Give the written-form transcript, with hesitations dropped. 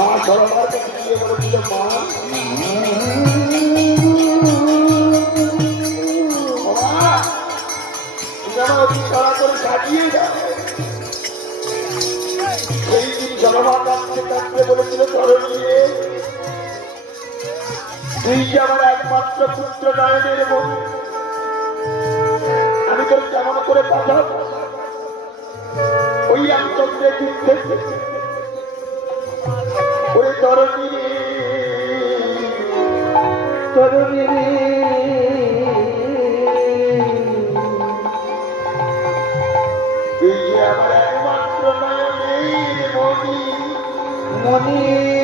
মা সরমার কাছে গিয়ে বলেছিল, মা অতি সরা করে সাজিয়ে দাও। সেই দিন সরমা কাঁদতে কাঁদতে বলেছিল, ধরনী রে, তুই যে আমার একমাত্র পুত্র নয়নের বোন, আমি তোর কেমন করে পাঠাবো ওই রামচন্দ্রে যুদ্ধে? ওরে ধরনী রে, ধরনী রে, তুই যে আমার একমাত্র নয়নের মণি, মণি